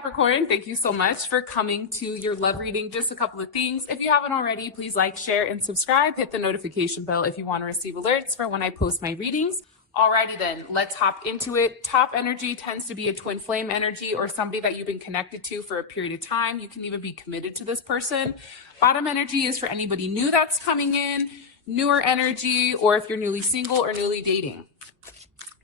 Capricorn, thank you so much for coming to your love reading. Just a couple of things. If you haven't already, please like, share, and subscribe. Hit the notification bell if you want to receive alerts for when I post my readings. Alrighty then, let's hop into it. Top energy tends to be a twin flame energy or somebody that you've been connected to for a period of time. You can even be committed to this person. Bottom energy is for anybody new that's coming in, newer energy, or if you're newly single or newly dating.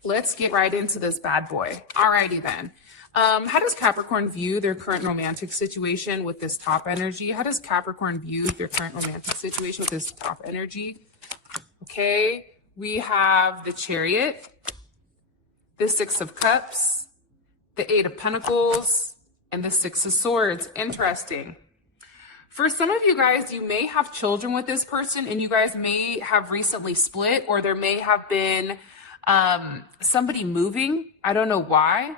Let's get right into this bad boy. Alrighty then. How does Capricorn view their current romantic situation with this top energy? How does Capricorn view their current romantic situation with this top energy? Okay, we have the Chariot, the Six of Cups, the Eight of Pentacles, and the Six of Swords. Interesting. For some of you guys, you may have children with this person and you guys may have recently split, or there may have been somebody moving. I don't know why.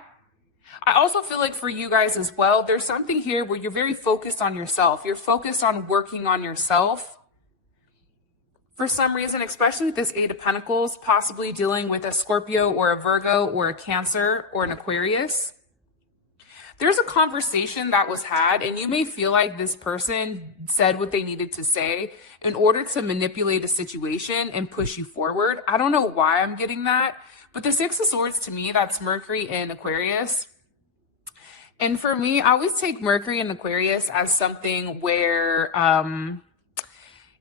I also feel like for you guys as well, there's something here where you're very focused on yourself. You're focused on working on yourself. For some reason, especially with this Eight of Pentacles, possibly dealing with a Scorpio or a Virgo or a Cancer or an Aquarius. There's a conversation that was had, and you may feel like this person said what they needed to say in order to manipulate a situation and push you forward. I don't know why I'm getting that, but the Six of Swords, to me, that's Mercury in Aquarius. And for me, I always take Mercury in Aquarius as something where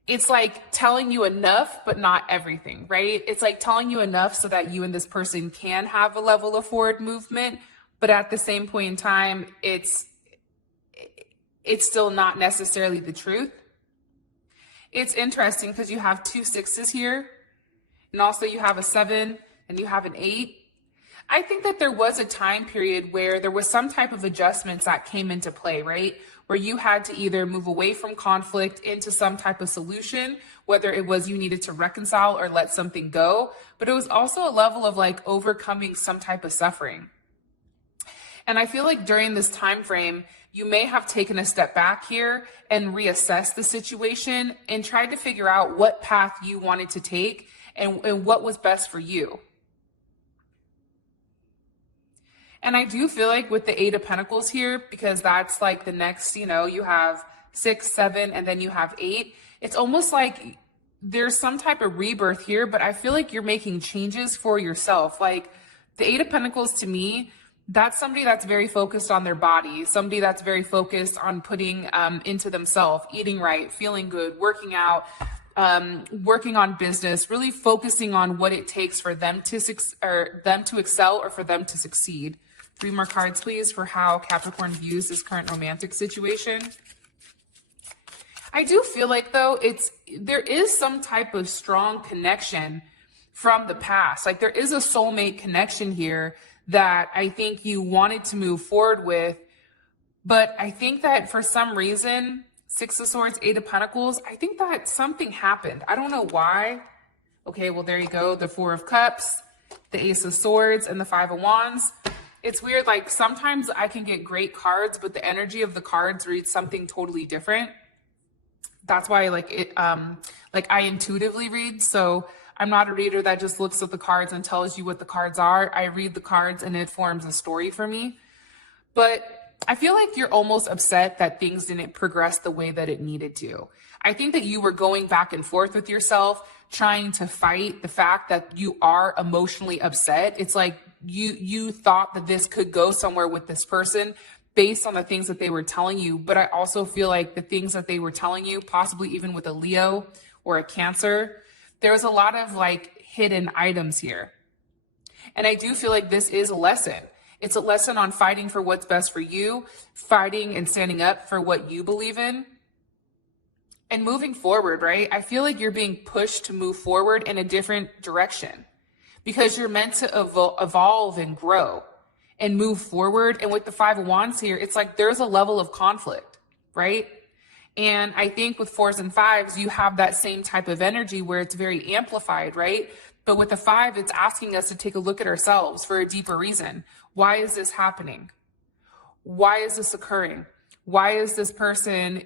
it's like telling you enough, but not everything, right? It's like telling you enough so that you and this person can have a level of forward movement, but at the same point in time, it's still not necessarily the truth. It's interesting because you have two sixes here, and also you have a 7 and you have an 8. I think that there was a time period where there was some type of adjustments that came into play, right? Where you had to either move away from conflict into some type of solution, whether it was you needed to reconcile or let something go, but it was also a level of like overcoming some type of suffering. And I feel like during this time frame, you may have taken a step back here and reassessed the situation and tried to figure out what path you wanted to take and what was best for you. And I do feel like with the Eight of Pentacles here, because that's like the next, you have 6, 7, and then you have 8. It's almost like there's some type of rebirth here, but I feel like you're making changes for yourself. Like the Eight of Pentacles to me, that's somebody that's very focused on their body, somebody that's very focused on putting into themselves, eating right, feeling good, working out, working on business, really focusing on what it takes for them to excel or for them to succeed. 3 more cards, please, for how Capricorn views this current romantic situation. I do feel like, though, there is some type of strong connection from the past. Like there is a soulmate connection here that I think you wanted to move forward with. But I think that for some reason, 6 of Swords, 8 of Pentacles, I think that something happened. I don't know why. Okay, well, there you go. The 4 of Cups, the Ace of Swords, and the 5 of Wands. It's weird, like sometimes I can get great cards, but the energy of the cards reads something totally different. That's why I intuitively read. So I'm not a reader that just looks at the cards and tells you what the cards are. I read the cards and it forms a story for me. But I feel like you're almost upset that things didn't progress the way that it needed to. I think that you were going back and forth with yourself, trying to fight the fact that you are emotionally upset. It's like you thought that this could go somewhere with this person based on the things that they were telling you. But I also feel like the things that they were telling you, possibly even with a Leo or a Cancer, there was a lot of like hidden items here. And I do feel like this is a lesson. It's a lesson on fighting for what's best for you, fighting and standing up for what you believe in, and moving forward, right? I feel like you're being pushed to move forward in a different direction because you're meant to evolve and grow and move forward. And with the 5 of Wands here, it's like there's a level of conflict, right? And I think with 4s and 5s, you have that same type of energy where it's very amplified, right? But with the 5, it's asking us to take a look at ourselves for a deeper reason. Why is this happening? Why is this occurring? Why is this person,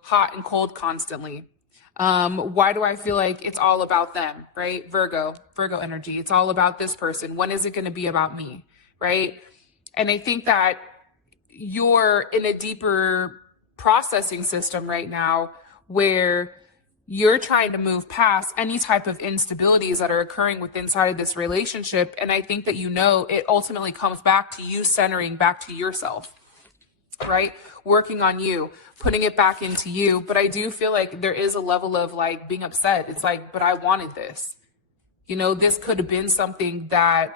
hot and cold constantly? Why do I feel like it's all about them, right? Virgo energy. It's all about this person. When is it going to be about me, right? And I think that you're in a deeper processing system right now where you're trying to move past any type of instabilities that are occurring within inside of this relationship. And I think that, you know, it ultimately comes back to you centering back to yourself, right? Working on you, putting it back into you. But I do feel like there is a level of like being upset. It's like, but I wanted this. You know, this could have been something that,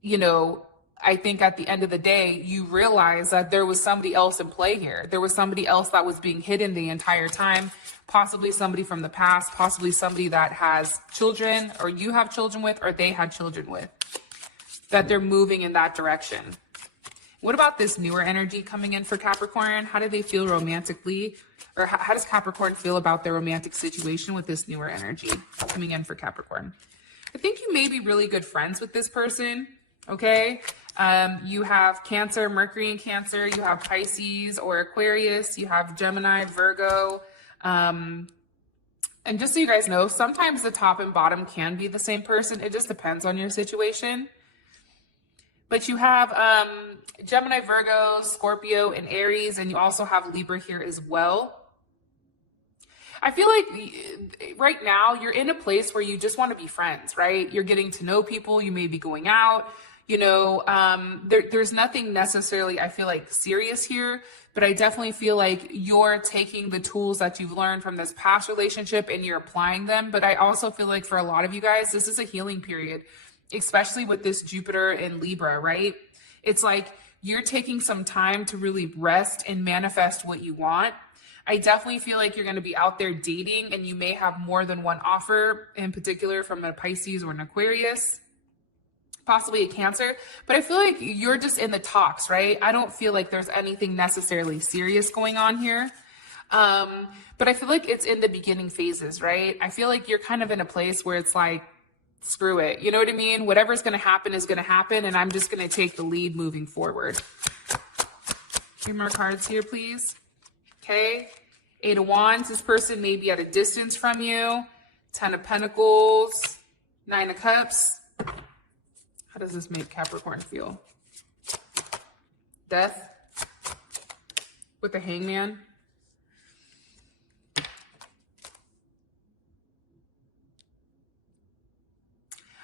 you know, I think at the end of the day, you realize that there was somebody else in play here. There was somebody else that was being hidden the entire time, possibly somebody from the past, possibly somebody that has children or you have children with, or they had children with, that they're moving in that direction. What about this newer energy coming in for Capricorn? How do they feel romantically? Or how does Capricorn feel about their romantic situation with this newer energy coming in for Capricorn? I think you may be really good friends with this person, okay? You have Cancer, Mercury in Cancer, you have Pisces or Aquarius, you have Gemini, Virgo. And just so you guys know, sometimes the top and bottom can be the same person. It just depends on your situation. But you have Gemini, Virgo, Scorpio, and Aries, and you also have Libra here as well. I feel like right now you're in a place where you just want to be friends, right? You're getting to know people. You may be going out, you know, there's nothing necessarily, I feel like, serious here, but I definitely feel like you're taking the tools that you've learned from this past relationship and you're applying them. But I also feel like for a lot of you guys, this is a healing period, especially with this Jupiter in Libra, right? It's like you're taking some time to really rest and manifest what you want. I definitely feel like you're going to be out there dating and you may have more than one offer, in particular from a Pisces or an Aquarius, possibly a Cancer. But I feel like you're just in the talks, right? I don't feel like there's anything necessarily serious going on here. But I feel like it's in the beginning phases, right? I feel like you're kind of in a place where it's like, screw it. You know what I mean? Whatever's going to happen is going to happen. And I'm just going to take the lead moving forward. 3 more cards here, please. Okay. 8 of Wands. This person may be at a distance from you. 10 of Pentacles. 9 of Cups. How does this make Capricorn feel? Death. With the Hangman.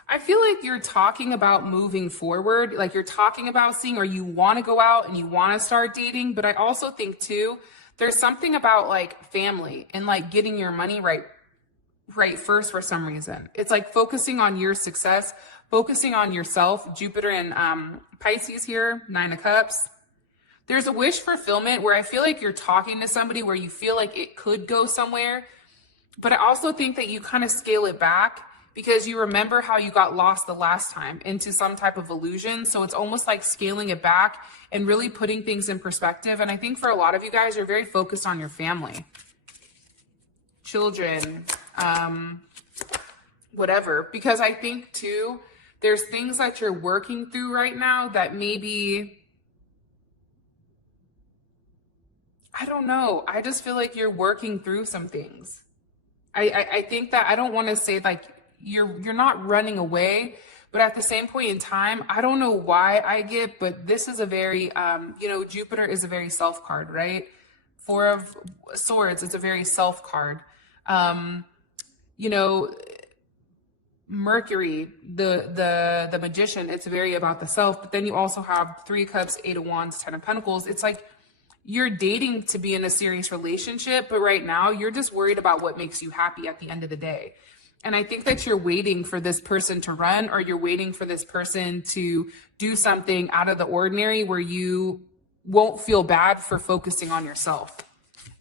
I feel like you're talking about moving forward, like you're talking about seeing, or you want to go out and you want to start dating. But I also think too, there's something about like family and like getting your money right first for some reason. It's like focusing on your success, focusing on yourself. Jupiter and Pisces here, 9 of Cups. There's a wish fulfillment where I feel like you're talking to somebody where you feel like it could go somewhere. But I also think that you kind of scale it back, because you remember how you got lost the last time into some type of illusion. So it's almost like scaling it back and really putting things in perspective. And I think for a lot of you guys, you're very focused on your family, children, whatever. Because I think too, there's things that you're working through right now that maybe, I don't know. I just feel like you're working through some things. I think that, I don't want to say like, you're not running away, but at the same point in time, I don't know why I get, but this is a very, you know, Jupiter is a very self card, right? 4 of Swords, it's a very self card. You know, Mercury, the Magician, it's very about the self, but then you also have 3 of Cups, 8 of Wands, 10 of Pentacles. It's like you're dating to be in a serious relationship, but right now you're just worried about what makes you happy at the end of the day. And I think that you're waiting for this person to run, or you're waiting for this person to do something out of the ordinary where you won't feel bad for focusing on yourself.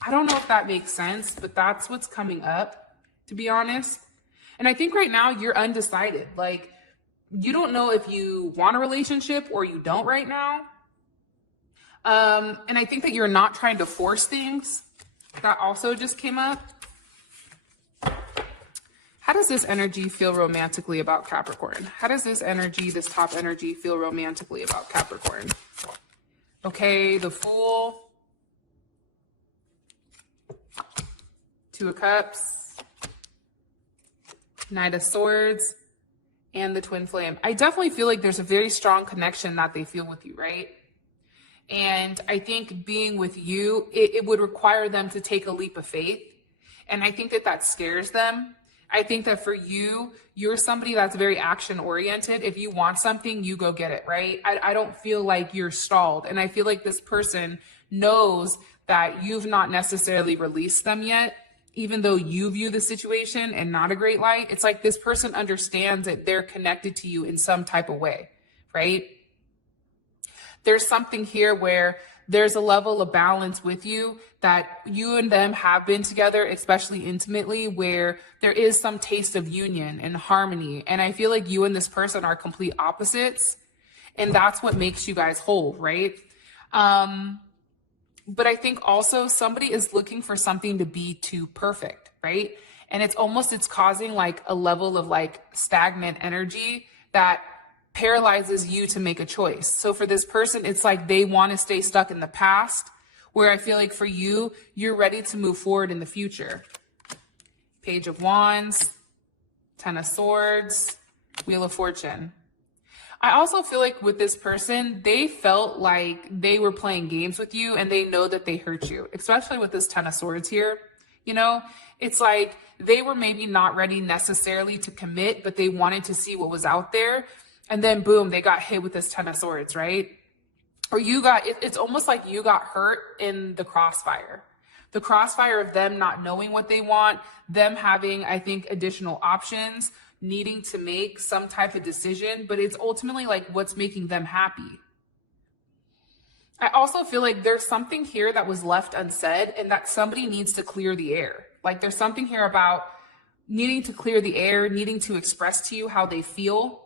I don't know if that makes sense, but that's what's coming up, to be honest. And I think right now you're undecided. Like, you don't know if you want a relationship or you don't right now. And I think that you're not trying to force things. That also just came up. How does this energy feel romantically about Capricorn? How does this energy, this top energy, feel romantically about Capricorn? Okay, the Fool. 2 of Cups. Knight of Swords. And the Twin Flame. I definitely feel like there's a very strong connection that they feel with you, right? And I think being with you, it would require them to take a leap of faith. And I think that that scares them. I think that for you, you're somebody that's very action oriented. If you want something, you go get it, right? I don't feel like you're stalled. And I feel like this person knows that you've not necessarily released them yet, even though you view the situation in not a great light. It's like this person understands that they're connected to you in some type of way, right? There's something here where there's a level of balance with you that you and them have been together, especially intimately, where there is some taste of union and harmony. And I feel like you and this person are complete opposites. And that's what makes you guys whole, right? But I think also somebody is looking for something to be too perfect, right? And it's causing like a level of like stagnant energy that paralyzes you to make a choice. So for this person, it's like they want to stay stuck in the past, where I feel like for you, you're ready to move forward in the future. Page of Wands, Ten of Swords, Wheel of Fortune. I also feel like with this person, they felt like they were playing games with you and they know that they hurt you, especially with this Ten of Swords here. You know, it's like they were maybe not ready necessarily to commit, but they wanted to see what was out there. And then boom, they got hit with this Ten of Swords, right? Or it's almost like you got hurt in the crossfire. The crossfire of them not knowing what they want, them having, I think, additional options, needing to make some type of decision, but it's ultimately like what's making them happy. I also feel like there's something here that was left unsaid and that somebody needs to clear the air. Like there's something here about needing to clear the air, needing to express to you how they feel.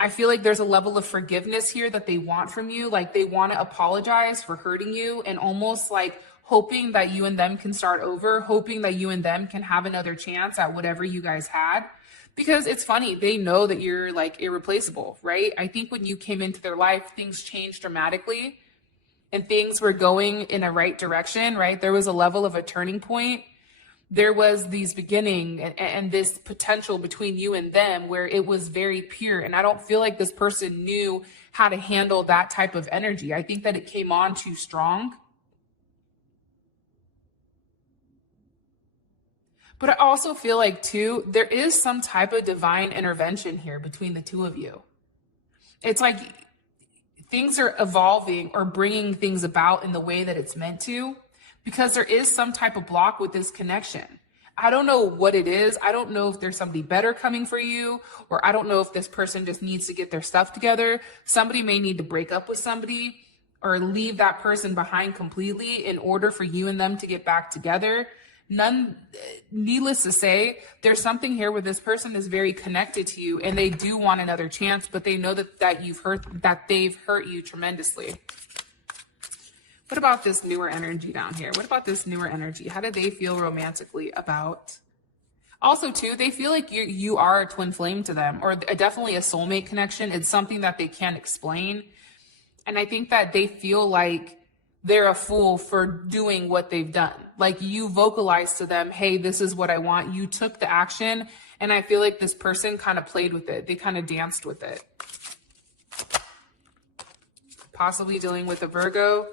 I feel like there's a level of forgiveness here that they want from you. Like they want to apologize for hurting you and almost like hoping that you and them can start over, hoping that you and them can have another chance at whatever you guys had. Because it's funny, they know that you're like irreplaceable, right? I think when you came into their life, things changed dramatically and things were going in a right direction, right? There was a level of a turning point. There was these beginning and this potential between you and them where it was very pure. And I don't feel like this person knew how to handle that type of energy. I think that it came on too strong. But I also feel like too, there is some type of divine intervention here between the two of you. It's like things are evolving or bringing things about in the way that it's meant to. Because there is some type of block with this connection. I don't know what it is. I don't know if there's somebody better coming for you, or I don't know if this person just needs to get their stuff together. Somebody may need to break up with somebody or leave that person behind completely in order for you and them to get back together. Needless to say, there's something here where this person is very connected to you and they do want another chance, but they know that they've hurt you tremendously. What about this newer energy down here? What about this newer energy? How do they feel romantically about? Also, too, they feel like you are a twin flame to them, or definitely a soulmate connection. It's something that they can't explain. And I think that they feel like they're a fool for doing what they've done. Like you vocalized to them, hey, this is what I want. You took the action. And I feel like this person kind of played with it. They kind of danced with it. Possibly dealing with a Virgo.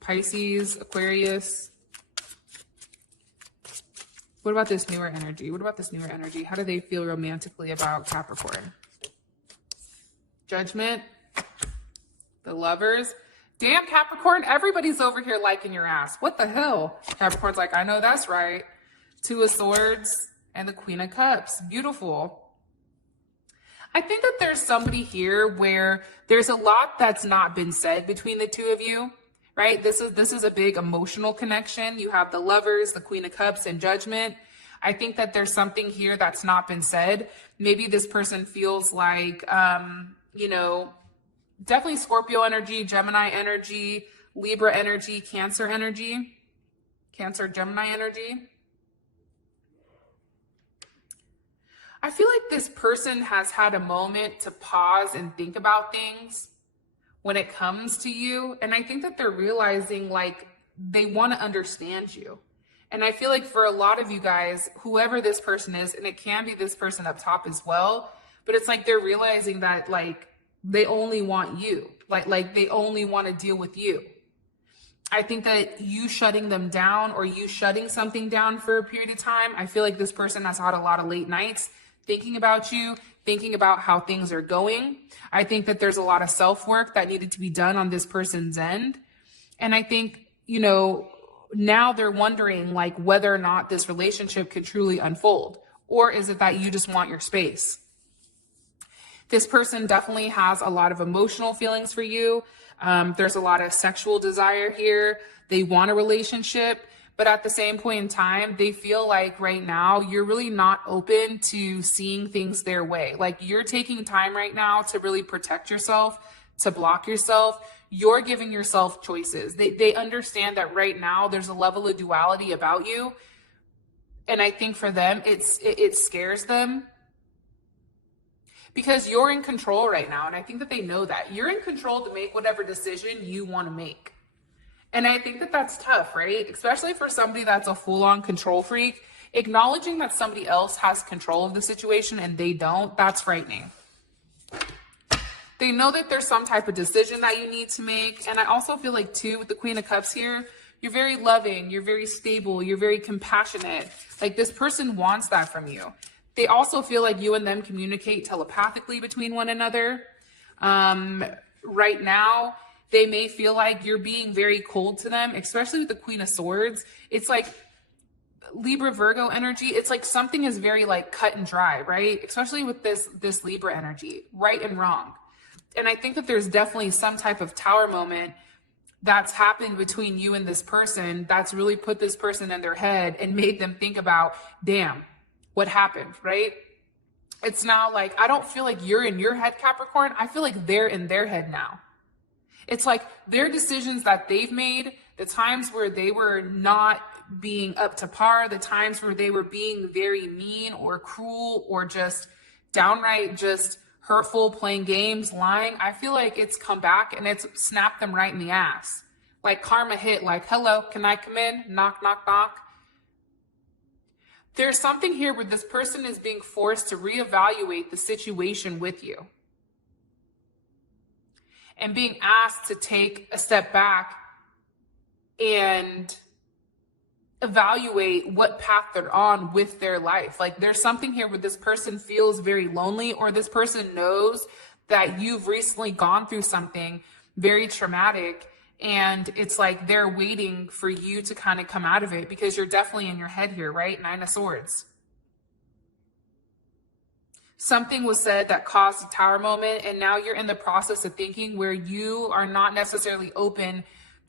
Pisces, Aquarius. What about this newer energy? What about this newer energy? How do they feel romantically about Capricorn? Judgment. The Lovers. Damn, Capricorn, everybody's over here liking your ass. What the hell? Capricorn's like, I know that's right. Two of Swords and the Queen of Cups. Beautiful. I think that there's somebody here where there's a lot that's not been said between the two of you. Right? This is a big emotional connection. You have the Lovers, the Queen of Cups, and Judgment. I think that there's something here that's not been said. Maybe this person feels like, definitely Scorpio energy, Gemini energy, Libra energy, Cancer energy, Cancer, Gemini energy. I feel like this person has had a moment to pause and think about things when it comes to you. And I think that they're realizing like they want to understand you. And I feel like for a lot of you guys, whoever this person is, and it can be this person up top as well, but it's like they're realizing that like they only want you, like they only want to deal with you. I think that you shutting them down or you shutting something down for a period of time, I feel like this person has had a lot of late nights thinking about you, thinking about how things are going. I think that there's a lot of self-work that needed to be done on this person's end. And I think, you know, now they're wondering like whether or not this relationship could truly unfold, or is it that you just want your space? This person definitely has a lot of emotional feelings for you. There's a lot of sexual desire here. They want a relationship, but at the same point in time, they feel like right now you're really not open to seeing things their way. Like you're taking time right now to really protect yourself, to block yourself. You're giving yourself choices. They understand that right now there's a level of duality about you. And I think for them, it scares them because you're in control right now. And I think that they know that you're in control to make whatever decision you want to make. And I think that that's tough, right? Especially for somebody that's a full-on control freak. Acknowledging that somebody else has control of the situation and they don't, that's frightening. They know that there's some type of decision that you need to make. And I also feel like too, with the Queen of Cups here, you're very loving, you're very stable, you're very compassionate. Like this person wants that from you. They also feel like you and them communicate telepathically between one another. Right now, they may feel like you're being very cold to them, especially with the Queen of Swords. It's like Libra Virgo energy. It's like something is very like cut and dry, right? Especially with this Libra energy, right and wrong. And I think that there's definitely some type of tower moment that's happened between you and this person that's really put this person in their head and made them think about, damn, what happened, right? It's now like, I don't feel like you're in your head, Capricorn. I feel like they're in their head now. It's like their decisions that they've made, the times where they were not being up to par, the times where they were being very mean or cruel or just downright just hurtful, playing games, lying. I feel like it's come back and it's snapped them right in the ass. Like karma hit, like, hello, can I come in? Knock, knock, knock. There's something here where this person is being forced to reevaluate the situation with you and being asked to take a step back and evaluate what path they're on with their life. Like there's something here where this person feels very lonely, or this person knows that you've recently gone through something very traumatic, and it's like they're waiting for you to kind of come out of it because you're definitely in your head here, right? 9 of Swords. Something was said that caused a tower moment, and now you're in the process of thinking where you are not necessarily open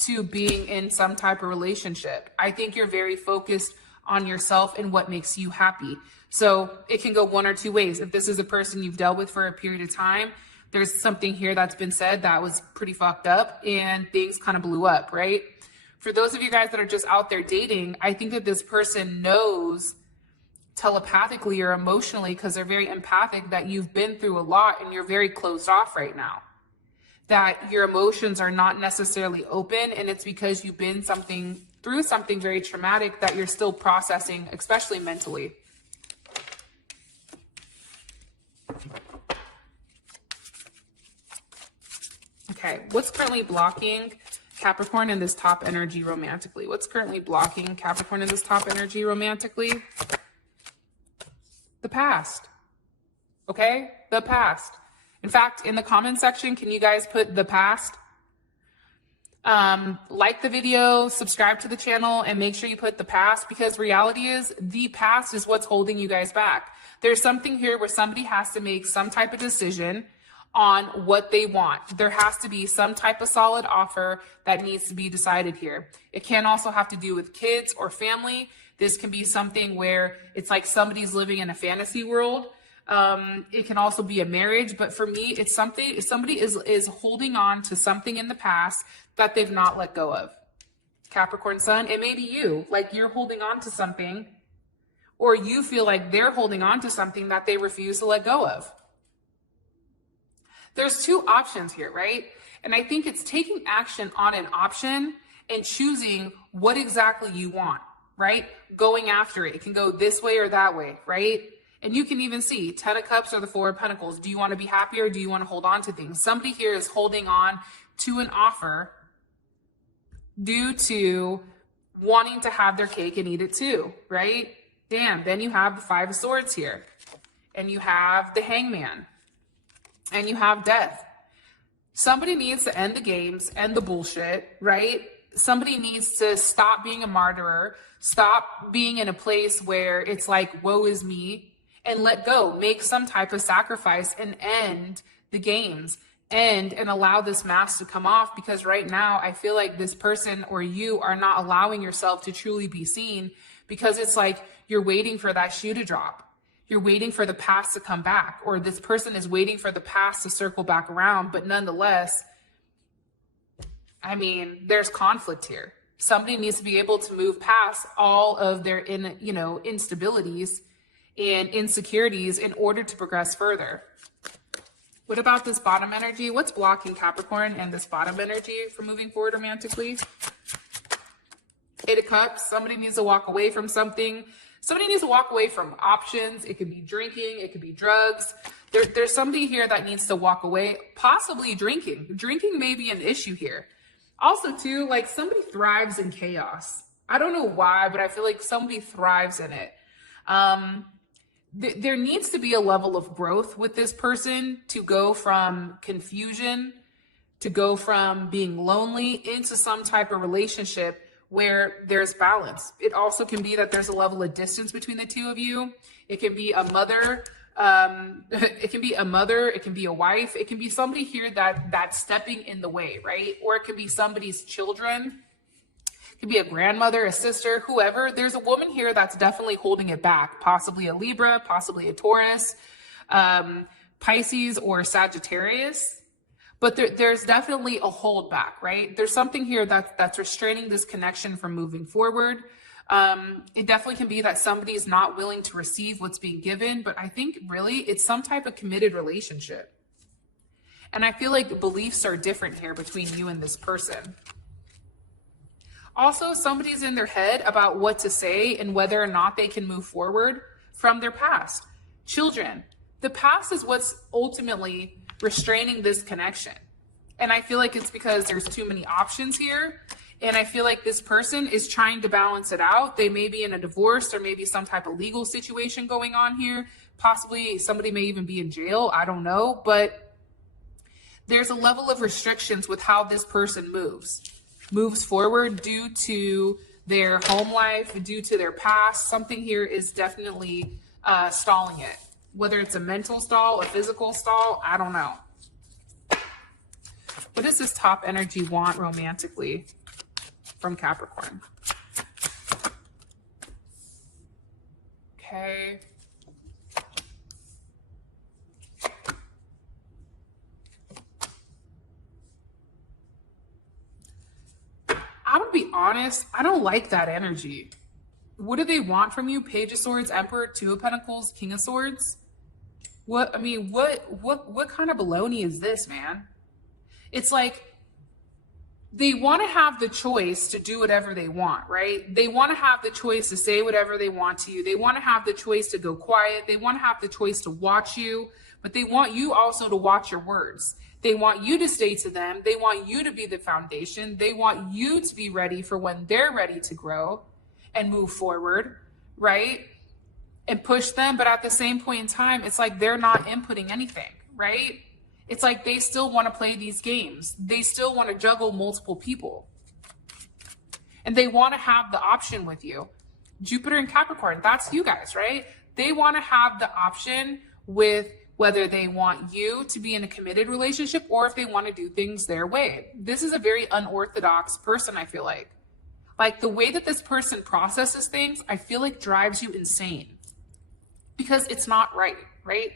to being in some type of relationship. I think you're very focused on yourself and what makes you happy. So it can go one or two ways. If this is a person you've dealt with for a period of time, there's something here that's been said that was pretty fucked up and things kind of blew up, right? For those of you guys that are just out there dating, I think that this person knows telepathically or emotionally, because they're very empathic, that you've been through a lot and you're very closed off right now. That your emotions are not necessarily open, and it's because you've been through something very traumatic that you're still processing, especially mentally. Okay, what's currently blocking Capricorn in this top energy romantically? What's currently blocking Capricorn in this top energy romantically? The past. Okay, the past. In fact, in the comment section, can you guys put the past? Like the video, subscribe to the channel, and make sure you put the past, because reality is the past is what's holding you guys back. There's something here where somebody has to make some type of decision on what they want. There has to be some type of solid offer that needs to be decided here. It can also have to do with kids or family. This can be something where it's like somebody's living in a fantasy world. It can also be a marriage, but for me, it's something, somebody is holding on to something in the past that they've not let go of. Capricorn Sun, it may be you, like you're holding on to something, or you feel like they're holding on to something that they refuse to let go of. There's two options here, right? And I think it's taking action on an option and choosing what exactly you want, right? Going after it. It can go this way or that way, right? And you can even see 10 of Cups or the Four of Pentacles. Do you want to be happy or do you want to hold on to things? Somebody here is holding on to an offer due to wanting to have their cake and eat it too, right? Damn, then you have the Five of Swords here. And you have the Hangman. And you have Death. Somebody needs to end the games, end the bullshit, right? Somebody needs to stop being a martyr, stop being in a place where it's like, woe is me, and let go. Make some type of sacrifice and end the games. And allow this mask to come off, because right now I feel like this person or you are not allowing yourself to truly be seen, because it's like you're waiting for that shoe to drop. You're waiting for the past to come back, or this person is waiting for the past to circle back around. But nonetheless, I mean, there's conflict here. Somebody needs to be able to move past all of their instabilities and insecurities in order to progress further. What about this bottom energy? What's blocking Capricorn and this bottom energy from moving forward romantically? Eight of Cups. Somebody needs to walk away from something. Somebody needs to walk away from options. It could be drinking. It could be drugs. There's somebody here that needs to walk away, possibly drinking. Drinking may be an issue here. Also, too, like somebody thrives in chaos. I don't know why, but I feel like somebody thrives in it. There needs to be a level of growth with this person to go from confusion, to go from being lonely into some type of relationship where there's balance. It also can be that there's a level of distance between the two of you. It can be a mother. It can be a mother. It can be a wife. It can be somebody here that's stepping in the way, right? Or it could be somebody's children. It could be a grandmother, a sister, whoever. There's a woman here that's definitely holding it back. Possibly a Libra, possibly a Taurus, Pisces, or Sagittarius. But there's definitely a hold back, right? There's something here that's restraining this connection from moving forward. It definitely can be that somebody's not willing to receive what's being given, but I think really it's some type of committed relationship. And I feel like the beliefs are different here between you and this person. Also, somebody's in their head about what to say and whether or not they can move forward from their past. Children, the past is what's ultimately restraining this connection. And I feel like it's because there's too many options here. And I feel like this person is trying to balance it out. They may be in a divorce or maybe some type of legal situation going on here. Possibly somebody may even be in jail. I don't know. But there's a level of restrictions with how this person moves forward due to their home life, due to their past. Something here is definitely stalling it. Whether it's a mental stall, a physical stall, I don't know. What does this top energy want romantically from Capricorn? Okay. I'm gonna be honest, I don't like that energy. What do they want from you? Page of Swords, Emperor, Two of Pentacles, King of Swords. What kind of baloney is this, man? It's like they want to have the choice to do whatever they want, right? They want to have the choice to say whatever they want to you. They want to have the choice to go quiet. They want to have the choice to watch you, but they want you also to watch your words. They want you to stay to them. They want you to be the foundation. They want you to be ready for when they're ready to grow and move forward, right? And push them. But at the same point in time, it's like they're not inputting anything, right? It's like they still want to play these games. They still want to juggle multiple people. And they want to have the option with you. Jupiter and Capricorn, that's you guys, right? They want to have the option with whether they want you to be in a committed relationship or if they want to do things their way. This is a very unorthodox person, I feel like. Like the way that this person processes things, I feel like drives you insane. Because it's not right?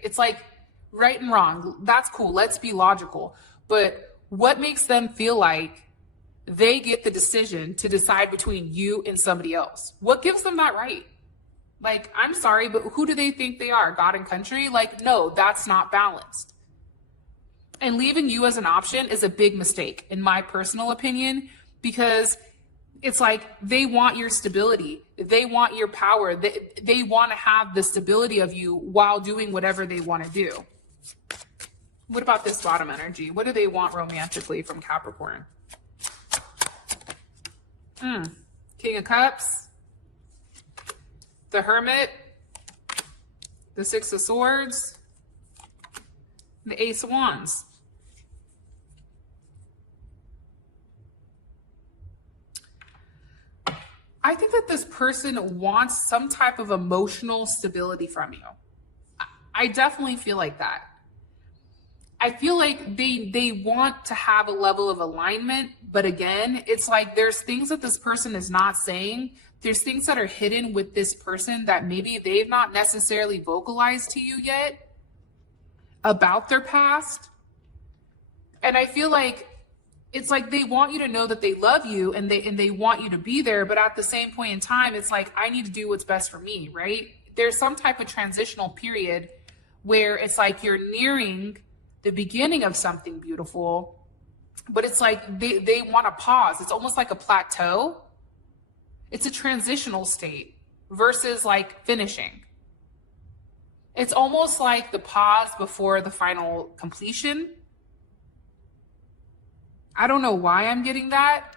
It's like right and wrong. That's cool. Let's be logical. But what makes them feel like they get the decision to decide between you and somebody else? What gives them that right? Like, I'm sorry, but who do they think they are? God and country? Like, no, that's not balanced. And leaving you as an option is a big mistake, in my personal opinion, because It's like they want your stability. They want your power. They want to have the stability of you while doing whatever they want to do. What about this bottom energy? What do they want romantically from Capricorn? King of Cups, the Hermit, the Six of Swords, the Ace of Wands. I think that this person wants some type of emotional stability from you. I definitely feel like that. I feel like they want to have a level of alignment, but again, it's like there's things that this person is not saying. There's things that are hidden with this person that maybe they've not necessarily vocalized to you yet about their past. And I feel like it's like they want you to know that they love you and they want you to be there, but at the same point in time, it's like, I need to do what's best for me, right? There's some type of transitional period where it's like you're nearing the beginning of something beautiful, but it's like they want to pause. It's almost like a plateau. It's a transitional state versus like finishing. It's almost like the pause before the final completion. I don't know why I'm getting that,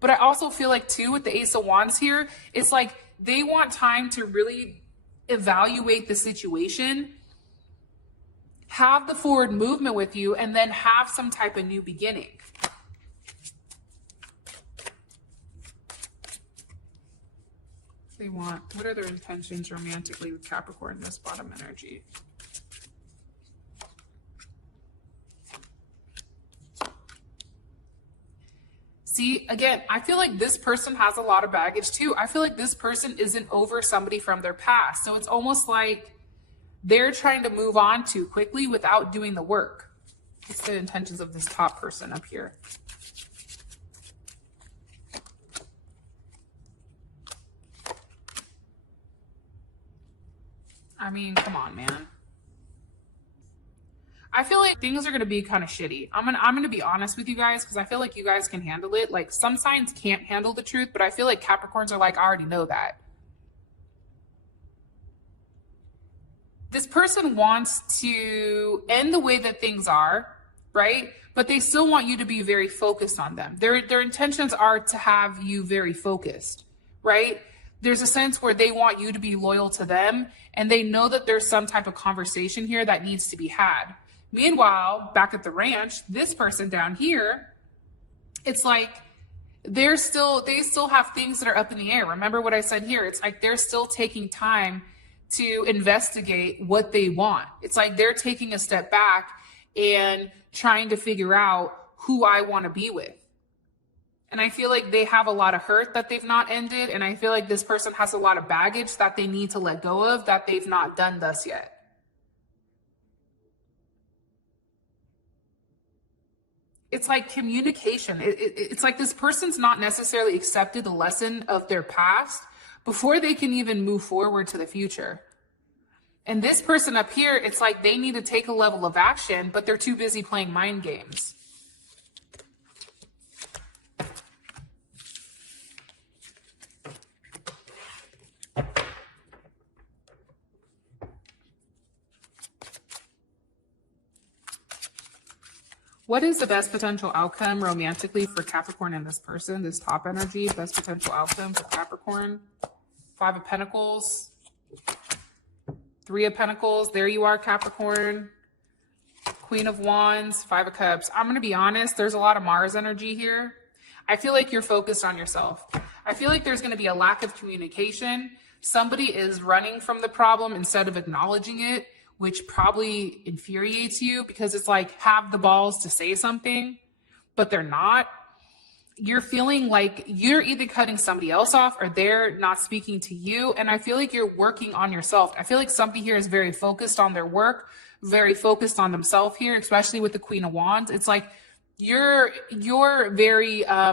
but I also feel like too with the Ace of Wands here, it's like they want time to really evaluate the situation, have the forward movement with you, and then have some type of new beginning. They want, what are their intentions romantically with Capricorn, this bottom energy? See, again, I feel like this person has a lot of baggage too. I feel like this person isn't over somebody from their past. So it's almost like they're trying to move on too quickly without doing the work. What's the intentions of this top person up here? I mean, come on, man. I feel like things are going to be kind of shitty. I'm going to be honest with you guys because I feel like you guys can handle it. Like some signs can't handle the truth, but I feel like Capricorns are like, I already know that. This person wants to end the way that things are, right? But they still want you to be very focused on them. Their intentions are to have you very focused, right? There's a sense where they want you to be loyal to them, and they know that there's some type of conversation here that needs to be had. Meanwhile, back at the ranch, this person down here, it's like they still have things that are up in the air. Remember what I said here? It's like they're still taking time to investigate what they want. It's like they're taking a step back and trying to figure out who I want to be with. And I feel like they have a lot of hurt that they've not ended. And I feel like this person has a lot of baggage that they need to let go of that they've not done thus yet. It's like communication. It's like this person's not necessarily accepted the lesson of their past before they can even move forward to the future. And this person up here, it's like they need to take a level of action, but they're too busy playing mind games. What is the best potential outcome romantically for Capricorn and this person, this top energy? Best potential outcome for Capricorn. 5 of Pentacles. 3 of Pentacles. There you are, Capricorn. Queen of Wands. 5 of Cups. I'm going to be honest. There's a lot of Mars energy here. I feel like you're focused on yourself. I feel like there's going to be a lack of communication. Somebody is running from the problem instead of acknowledging it, which probably infuriates you because it's like have the balls to say something, but they're not. You're feeling like you're either cutting somebody else off or they're not speaking to you. And I feel like you're working on yourself. I feel like somebody here is very focused on their work, very focused on themselves here, especially with the Queen of Wands. It's like you're very, I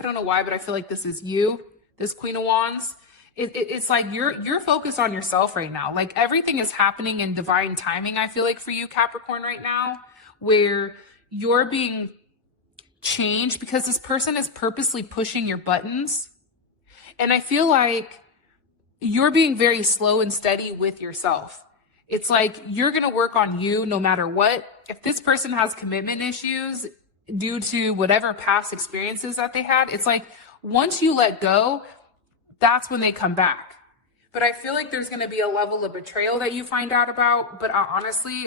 don't know why, but I feel like this is you, this Queen of Wands. It's like you're focused on yourself right now. Like everything is happening in divine timing, I feel like, for you, Capricorn, right now, where you're being change because this person is purposely pushing your buttons. And I feel like you're being very slow and steady with yourself. It's like you're going to work on you no matter what. If this person has commitment issues due to whatever past experiences that they had, it's like once you let go, that's when they come back. But I feel like there's going to be a level of betrayal that you find out about. But honestly,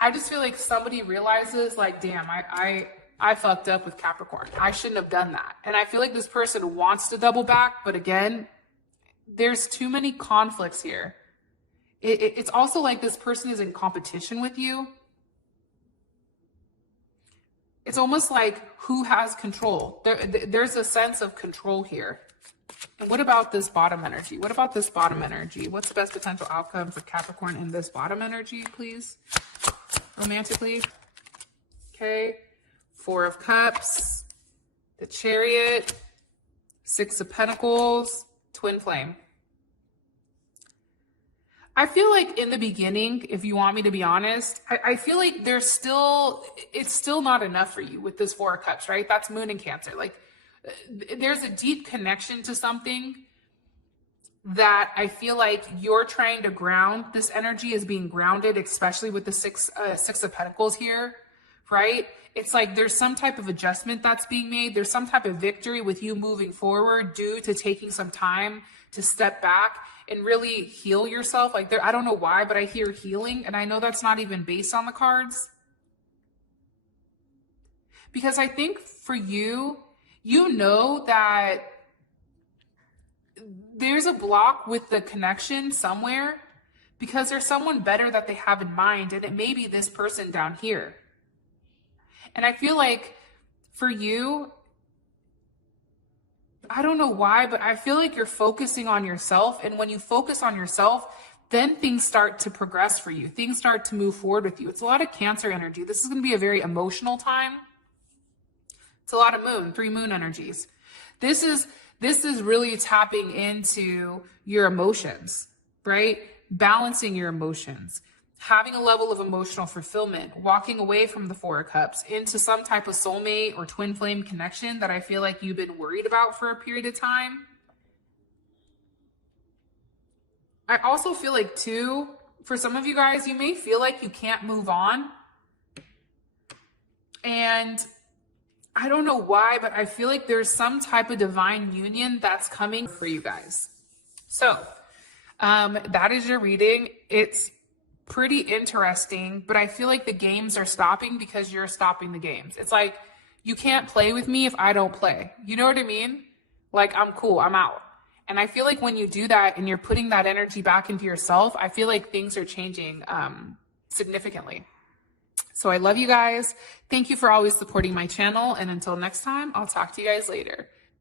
I just feel like somebody realizes like, damn, I fucked up with Capricorn. I shouldn't have done that. And I feel like this person wants to double back. But again, there's too many conflicts here. It's also like this person is in competition with you. It's almost like who has control. There's a sense of control here. And what about this bottom energy? What about this bottom energy? What's the best potential outcome for Capricorn in this bottom energy, please? Romantically. Okay. 4 of Cups, the Chariot, 6 of Pentacles, Twin Flame. I feel like in the beginning, if you want me to be honest, I feel like it's still not enough for you with this 4 of Cups, right? That's Moon in Cancer. Like there's a deep connection to something that I feel like you're trying to ground. This energy is being grounded, especially with the six of Pentacles here, right? It's like there's some type of adjustment that's being made. There's some type of victory with you moving forward due to taking some time to step back and really heal yourself. Like I don't know why, but I hear healing, and I know that's not even based on the cards. Because I think for you, you know that there's a block with the connection somewhere because there's someone better that they have in mind, and it may be this person down here. And I feel like for you, I don't know why, but I feel like you're focusing on yourself. And when you focus on yourself, then things start to progress for you. Things start to move forward with you. It's a lot of Cancer energy. This is going to be a very emotional time. It's a lot of Moon, 3 Moon energies. This is really tapping into your emotions, right? Balancing your emotions, having a level of emotional fulfillment, walking away from the 4 of Cups into some type of soulmate or twin flame connection that I feel like you've been worried about for a period of time. I also feel like too, for some of you guys, you may feel like you can't move on. And I don't know why, but I feel like there's some type of divine union that's coming for you guys. So that is your reading. It's pretty interesting, but I feel like the games are stopping because you're stopping the games. It's like, you can't play with me if I don't play. You know what I mean? Like, I'm cool, I'm out. And I feel like when you do that and you're putting that energy back into yourself, I feel like things are changing significantly. So I love you guys. Thank you for always supporting my channel. And until next time, I'll talk to you guys later.